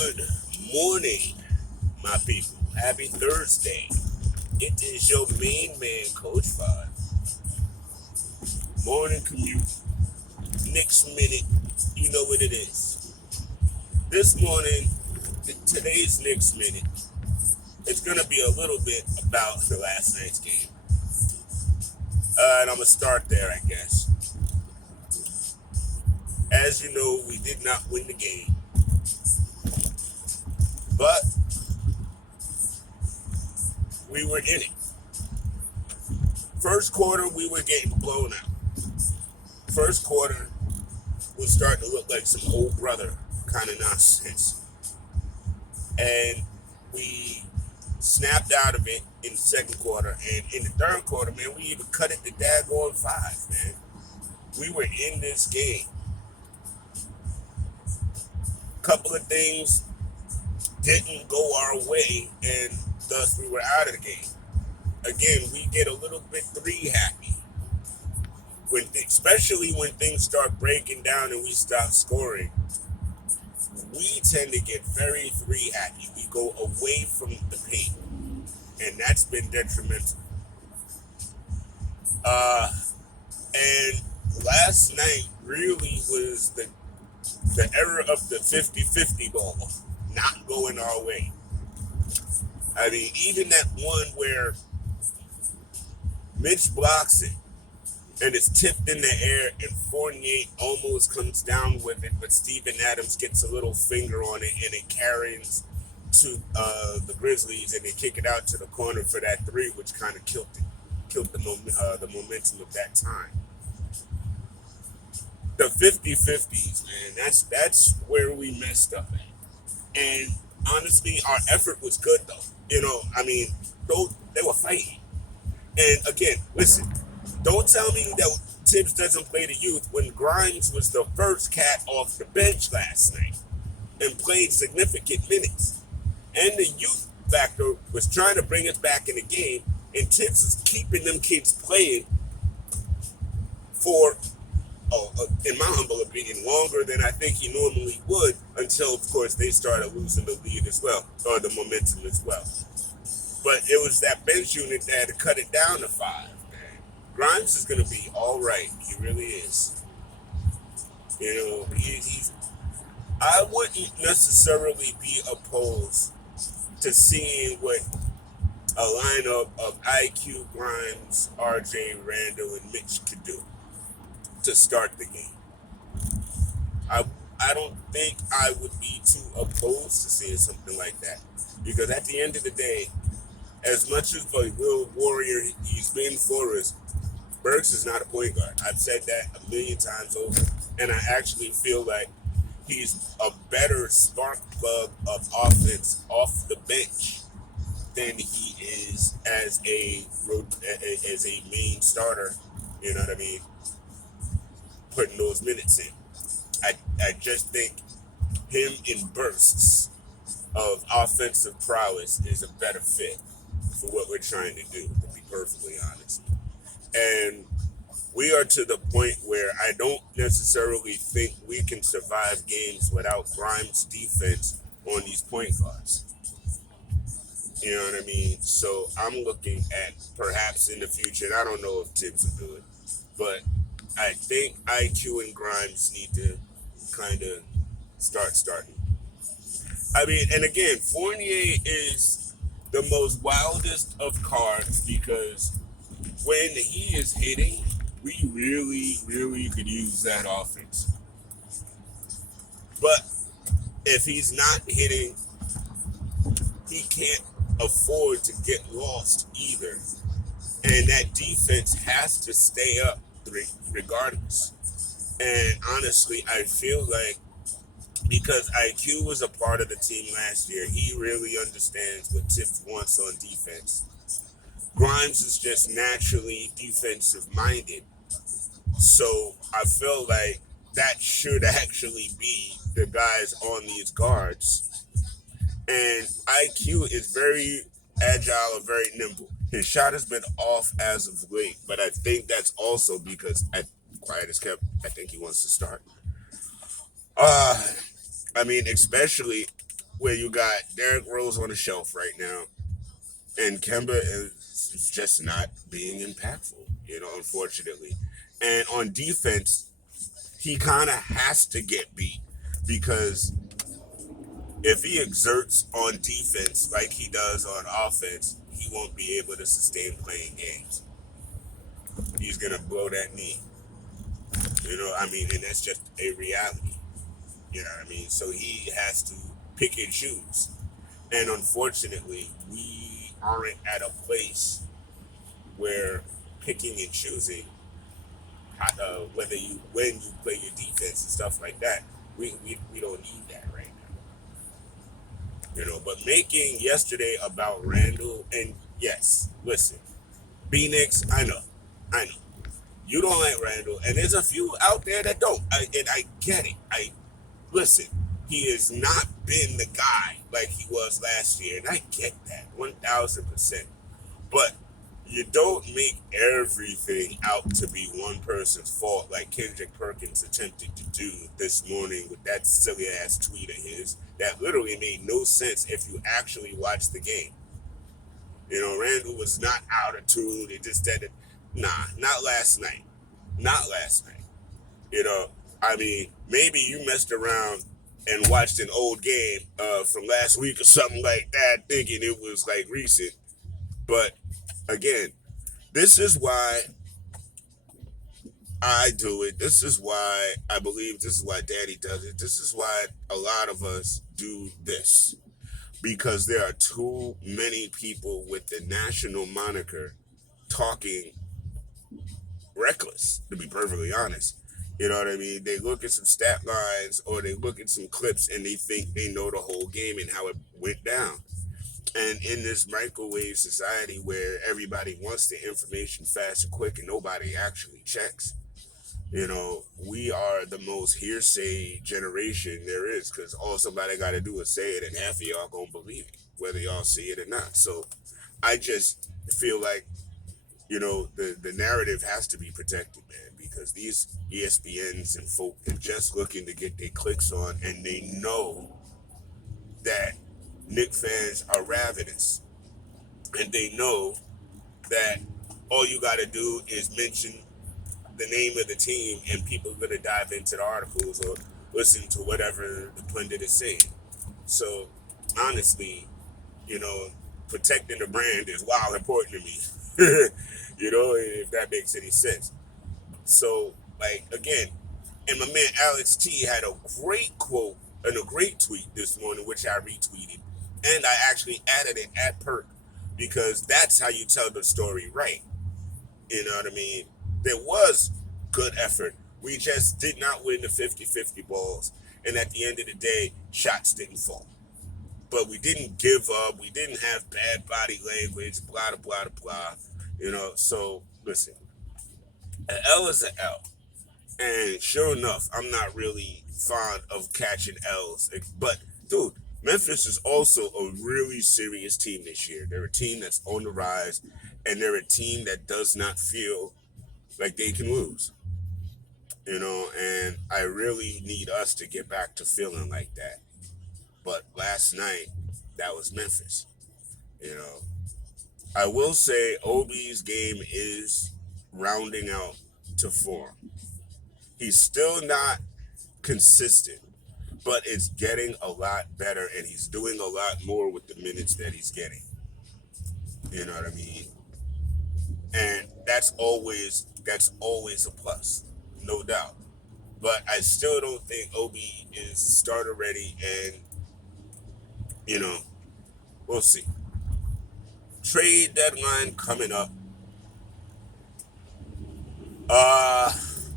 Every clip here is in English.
Good morning, my people. Happy Thursday. It is your main man, Coach Five. Morning commute. Knicks minute. You know what it is. This morning, today's Knicks minute, it's going to be a little bit about the last night's game. And I'm going to start there, I guess. As you know, we did not win the game. But we were in it. First quarter, we were getting blown out. First quarter was starting to look like some old brother kind of nonsense. And we snapped out of it in the second quarter. And in the third quarter, man, we even cut it to daggone 5, man. We were in this game. Couple of things didn't go our way, and thus we were out of the game. Again, we get a little bit 3 happy. Especially when things start breaking down and we stop scoring, we tend to get very 3 happy. We go away from the paint, and that's been detrimental. And last night really was the era of the 50-50 ball not going our way. I mean, even that one where Mitch blocks it, and it's tipped in the air, and Fournier almost comes down with it, but Steven Adams gets a little finger on it, and it carries to the Grizzlies, and they kick it out to the corner for that 3, which kind of killed the momentum of that time. The 50-50s, man, that's where we messed up at. And honestly, our effort was good, though. You know, I mean, they were fighting. And again, listen, don't tell me that Tibbs doesn't play the youth when Grimes was the first cat off the bench last night and played significant minutes. And the youth factor was trying to bring us back in the game, and Tibbs was keeping them kids playing for, in my humble opinion, longer than I think he normally would, until, of course, they started losing the lead as well, or the momentum as well. But it was that bench unit that had to cut it down to 5. Grimes is going to be all right. He really is. You know, I wouldn't necessarily be opposed to seeing what a lineup of IQ, Grimes, RJ, Randall, and Mitch could do to start the game. I don't think I would be too opposed to seeing something like that. Because at the end of the day, as much as a real warrior he's been for us, Burks is not a point guard. I've said that a million times over. And I actually feel like he's a better spark plug of offense off the bench than he is as a main starter. You know what I mean? Putting those minutes in. I just think him in bursts of offensive prowess is a better fit for what we're trying to do, to be perfectly honest. And we are to the point where I don't necessarily think we can survive games without Grimes' defense on these point guards. You know what I mean? So I'm looking at perhaps in the future, and I don't know if Tibbs will do it, but I think IQ and Grimes need to kind of starting. I mean, and again, Fournier is the most wildest of cards because when he is hitting, we really, really could use that offense. But if he's not hitting, he can't afford to get lost either. And that defense has to stay up regardless. And honestly, I feel like because IQ was a part of the team last year, he really understands what Tibbs wants on defense. Grimes is just naturally defensive minded. So I feel like that should actually be the guys on these guards. And IQ is very agile and very nimble. His shot has been off as of late, but I think that's also because, quiet as kept, I think he wants to start. I mean, especially where you got Derrick Rose on the shelf right now, and Kemba is just not being impactful, unfortunately. And on defense, he kind of has to get beat because if he exerts on defense like he does on offense, he won't be able to sustain playing games. He's going to blow that knee. And that's just a reality. You know what I mean? So he has to pick and choose. And unfortunately, we aren't at a place where picking and choosing, when you play your defense and stuff like that, we don't need that right now. But making yesterday about Randall, and yes, listen, B-Knicks, I know. You don't like Randall, and there's a few out there that don't, and I get it. Listen, he has not been the guy like he was last year, and I get that 1,000%. But you don't make everything out to be one person's fault, like Kendrick Perkins attempted to do this morning with that silly ass tweet of his that literally made no sense if you actually watched the game. Randall was not out of tune. It just said it. Nah, not last night. Not last night. Maybe you messed around and watched an old game from last week or something like that, thinking it was like recent. But again, this is why I do it. This is why I believe this is why Daddy does it. This is why a lot of us do this. Because there are too many people with the national moniker talking reckless, to be perfectly honest. You know what I mean? They look at some stat lines or they look at some clips and they think they know the whole game and how it went down. And in this microwave society where everybody wants the information fast and quick and nobody actually checks, we are the most hearsay generation there is because all somebody got to do is say it and half of y'all gonna believe it, whether y'all see it or not. So I just feel like, the narrative has to be protected, man, because these ESPNs and folk are just looking to get their clicks on, and they know that Knick fans are ravenous, and they know that all you got to do is mention the name of the team, and people are going to dive into the articles or listen to whatever the pundit is saying. So, honestly, protecting the brand is wild important to me. If that makes any sense. So, again, and my man Alex T had a great quote and a great tweet this morning, which I retweeted. And I actually added it at Perk because that's how you tell the story right. You know what I mean? There was good effort. We just did not win the 50-50 balls. And at the end of the day, shots didn't fall. But we didn't give up. We didn't have bad body language, blah, blah, blah, blah. So listen, an L is an L. And sure enough, I'm not really fond of catching L's. But, dude, Memphis is also a really serious team this year. They're a team that's on the rise, and they're a team that does not feel like they can lose. And I really need us to get back to feeling like that. But last night, that was Memphis. I will say Obi's game is rounding out to form. He's still not consistent, but it's getting a lot better, and he's doing a lot more with the minutes that he's getting. You know what I mean? And that's always a plus, no doubt. But I still don't think Obi is starter ready, and we'll see. Trade deadline coming up.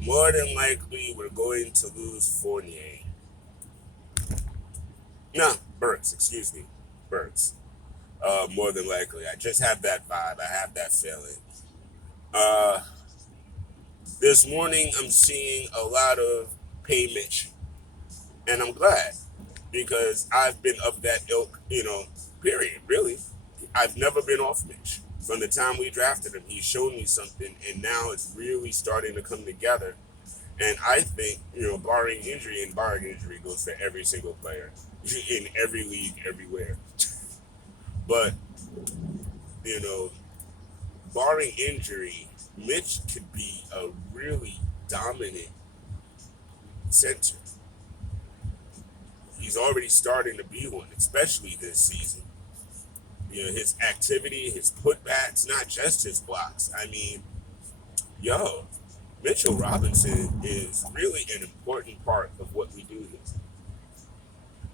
More than likely we're going to lose Fournier. No, Burks, excuse me. Burks. More than likely. I just have that vibe. I have that feeling. This morning I'm seeing a lot of pay Mitch. And I'm glad. Because I've been of that ilk, period, really. I've never been off Mitch. From the time we drafted him, he showed me something, and now it's really starting to come together. And I think, barring injury, and barring injury goes for every single player in every league, everywhere. But, you know, barring injury, Mitch could be a really dominant center. He's already starting to be one, especially this season. His activity, his putbacks, not just his blocks. I mean, yo, Mitchell Robinson is really an important part of what we do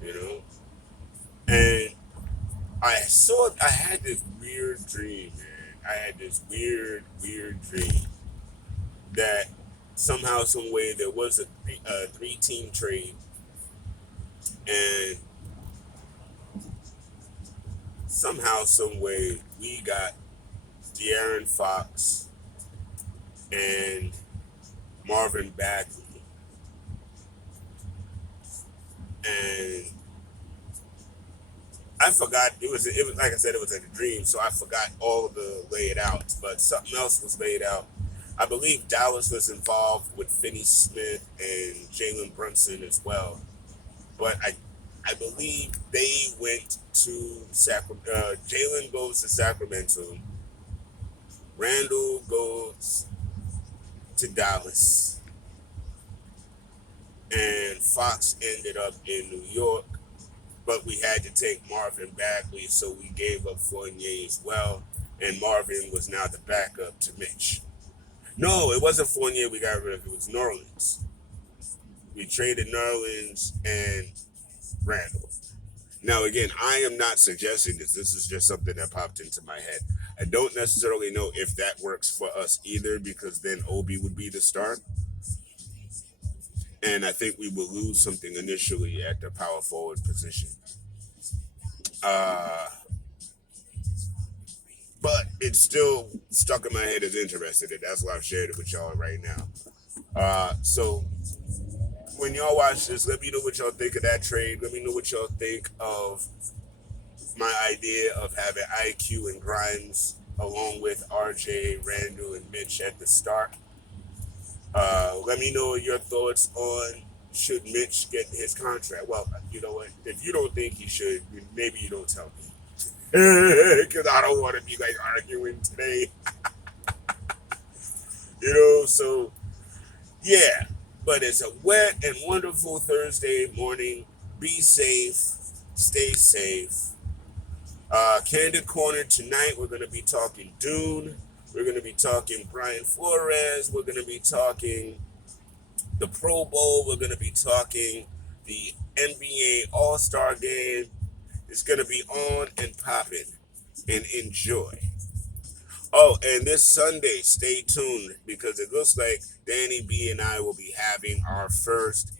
here. And I had this weird dream, man. I had this weird dream that somehow, some way, there was a three-team trade, and somehow, some way, we got De'Aaron Fox and Marvin Bagley, and I forgot it was like I said, it was a dream, so I forgot all of the laid out, but something else was laid out. I believe Dallas was involved with Finney Smith and Jalen Brunson as well, but I believe they went to Sacramento. Jalen goes to Sacramento. Randall goes to Dallas, and Fox ended up in New York. But we had to take Marvin Bagley, so we gave up Fournier as well. And Marvin was now the backup to Mitch. No, it wasn't Fournier we got rid of. It was Nerlens. We traded Nerlens and Randall. Now, again, I am not suggesting this. This is just something that popped into my head. I don't necessarily know if that works for us either, because then Obi would be the start. And I think we will lose something initially at the power forward position. But it's still stuck in my head as interested, and that's why I've shared it with y'all right now. So when y'all watch this, let me know what y'all think of that trade. Let me know what y'all think of my idea of having IQ and Grimes along with RJ, Randall, and Mitch at the start. Let me know your thoughts on should Mitch get his contract. Well, you know what? If you don't think he should, maybe you don't tell me. Because I don't want to be like arguing today. So yeah. But it's a wet and wonderful Thursday morning. Be safe. Stay safe. Candid Corner tonight, we're going to be talking Dune. We're going to be talking Brian Flores. We're going to be talking the Pro Bowl. We're going to be talking the NBA All-Star Game. It's going to be on and popping. And enjoy. Oh, and this Sunday, stay tuned, because it looks like Danny B and I will be having our first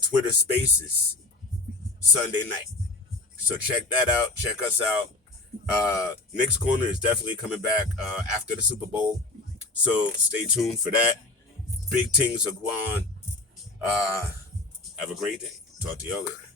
Twitter Spaces Sunday night. So check that out. Check us out. Knicks Corner is definitely coming back after the Super Bowl. So stay tuned for that. Big things are going. Have a great day. Talk to y'all later.